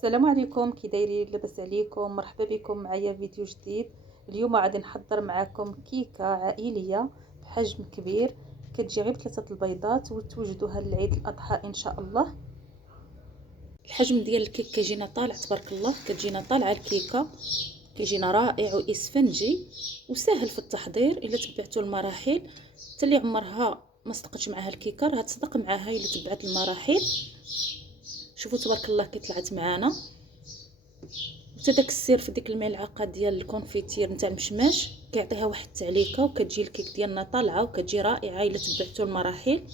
السلام عليكم، كي دايرين؟ لاباس عليكم؟ مرحبا بكم معايا فيديو جديد. اليوم غادي نحضر معكم كيكه عائليه بحجم كبير، كتجي غير بثلاثه البيضات وتوجدوها لعيد الاضحى ان شاء الله. الحجم ديال الكيك كيجينا طالع تبارك الله، كتجينا طالعه الكيكه، كيجينا رائع واسفنجي وسهل في التحضير. الا تبعتوا المراحل حتى اللي عمرها ما صدقتش معها الكيكه راه تصدق معها الا تبعت المراحل. شوفوا تبارك الله كي طلعت معانا. حتى داك السير في ديك الملعقه ديال الكونفيتير نتاع مشماش كيعطيها واحد التعليكه، وكتجي الكيك ديالنا طالعه وكتجي رائعه الا تبعتوا المراحل.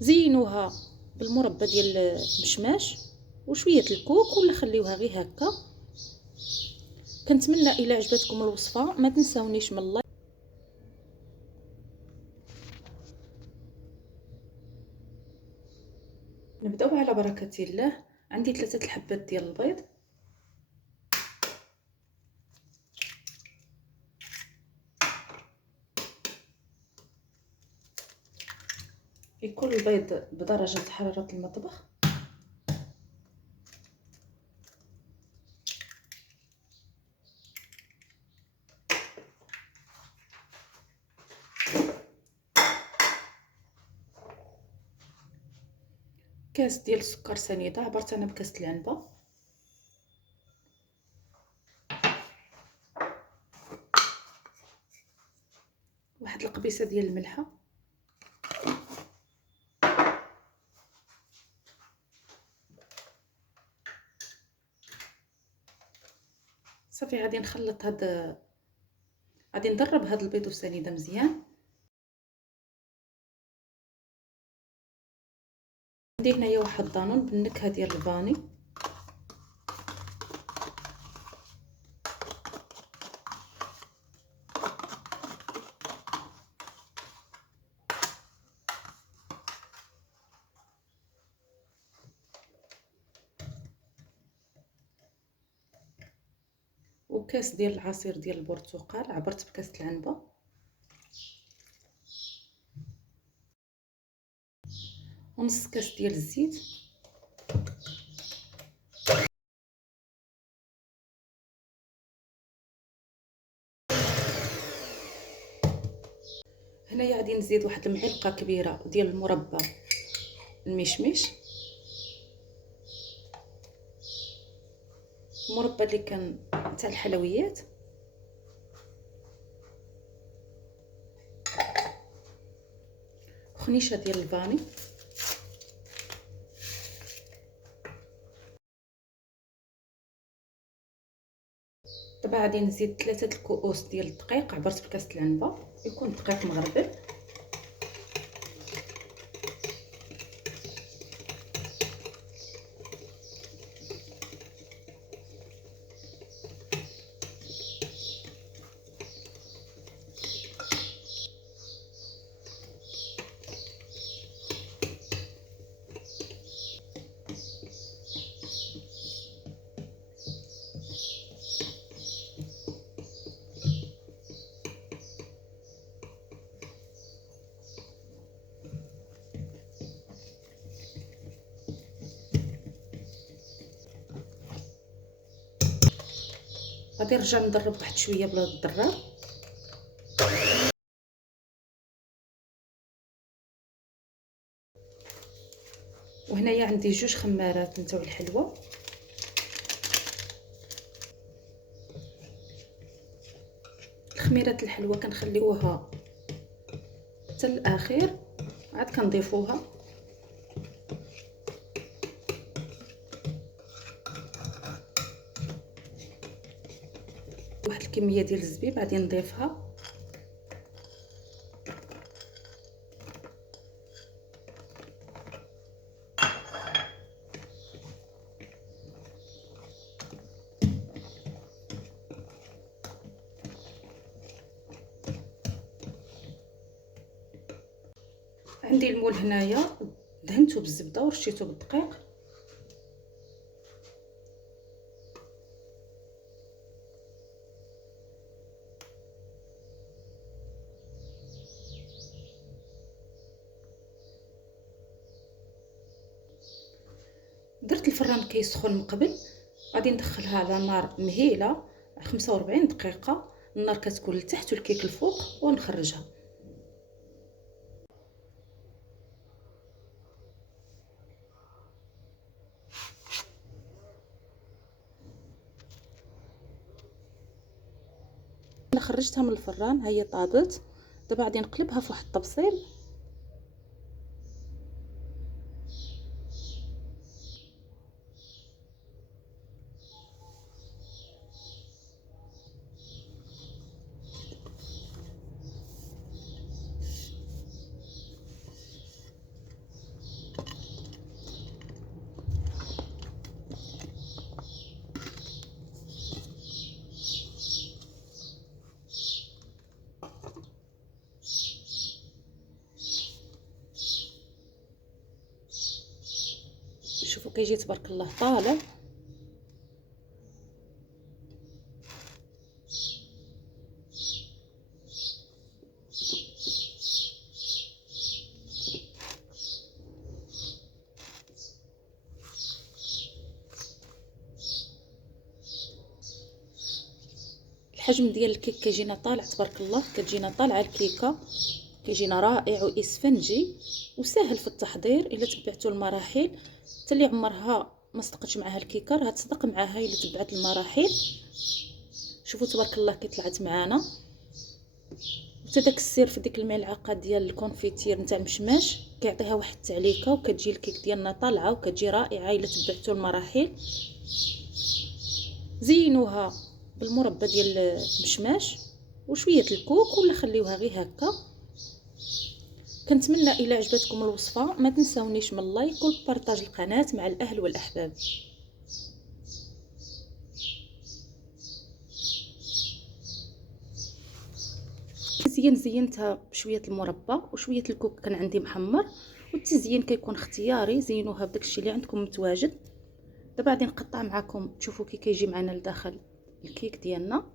زينوها بالمربى ديال المشماش وشويه الكوك ولا خليوها غير هكا. كنتمنى الا عجبتكم الوصفه ما تنساونيش من اللايك. نبداو على بركه الله. عندي 3 الحبات ديال البيض، يكون البيض بدرجه حراره المطبخ. كاس ديال السكر سنيده، عبرت انا بكاس العنبه. واحد القبيصه ديال الملحه، صافي. غادي نخلط غادي ندرب هاد البيض والسنيده مزيان. عندي هنايا واحد الدانون بالنكهه ديال الفاني، وكاس ديال العصير ديال البرتقال، عبرت بكاس العنبه. ونص كاس ديال الزيت. هنايا غادي نزيد واحد المعلقه كبيره ديال المربى المشمش، المربى اللي كان تاع الحلويات. خنيشه ديال الفاني. دابا غادي نزيد 3 الكؤوس ديال الدقيق، عبرت بكاس العنبه، يكون دقيق مغربل. غادي نرجع نضرب واحد شويه بلا الضراب. وهنايا عندي 2 خمارات نتاع الحلوى. خميره الحلوى كنخليوها حتى الاخير، عاد كنضيفوها. واحد الكميه ديال الزبيب غادي نضيفها. عندي المول هنايا دهنته بالزبده ورشيته بالدقيق. درت الفرن الفران كيسخن من قبل، غادي ندخلها على نار مهيله 45 دقيقه، النار كتكون لتحت والكيك الفوق، ونخرجها. انا خرجتها من الفران، هي طابت. دابا غادي نقلبها في واحد الطبسيل. شوفوا كيجي تبارك الله طالع. الحجم ديال الكيك كيجينا طالع تبارك الله، كتجينا طالعه الكيكه، كيجينا رائع واسفنجي وسهل في التحضير. الا تبعتوا المراحل، حتى اللي عمرها ما صدقتش معها الكيكه راه تصدق معها الا تبعت المراحل. شوفوا تبارك الله كي طلعت معانا. حتى داك السر في ديك الملعقه ديال الكونفيتير نتاع مشماش كيعطيها واحد التعليكه، وكتجي الكيك ديالنا طالعه وكتجي رائعه الا تبعتوا المراحل. زينوها بالمربى ديال المشماش وشويه الكوك، ولا خليوها غير هكا. كنتمنى الى عجبتكم الوصفه ما تنساونيش من اللايك والبارطاج القناه مع الاهل والاحباب. زينتها بشويه المربى وشويه الكوك كان عندي محمر، والتزيين كيكون اختياري، زينوها بداكشي اللي عندكم متواجد. دابا غادي نقطع معكم، تشوفوا كي كيجي معنا لداخل الكيك ديالنا.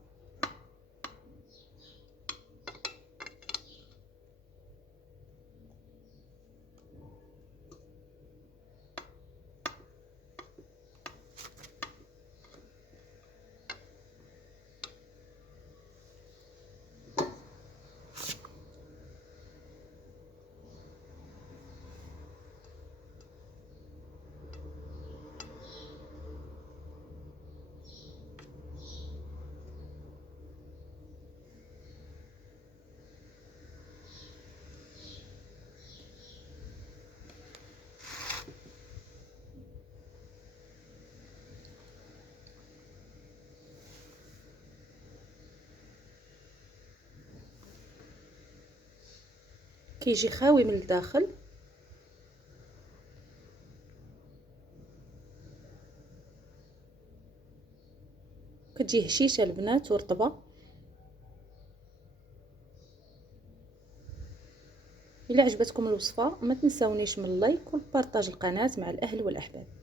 كيجي خاوي من الداخل. كتجي هشيشه البنات ورطبه. الا عجبتكم الوصفه ما تنساونيش من اللايك والبارطاج القناه مع الاهل والاحباب.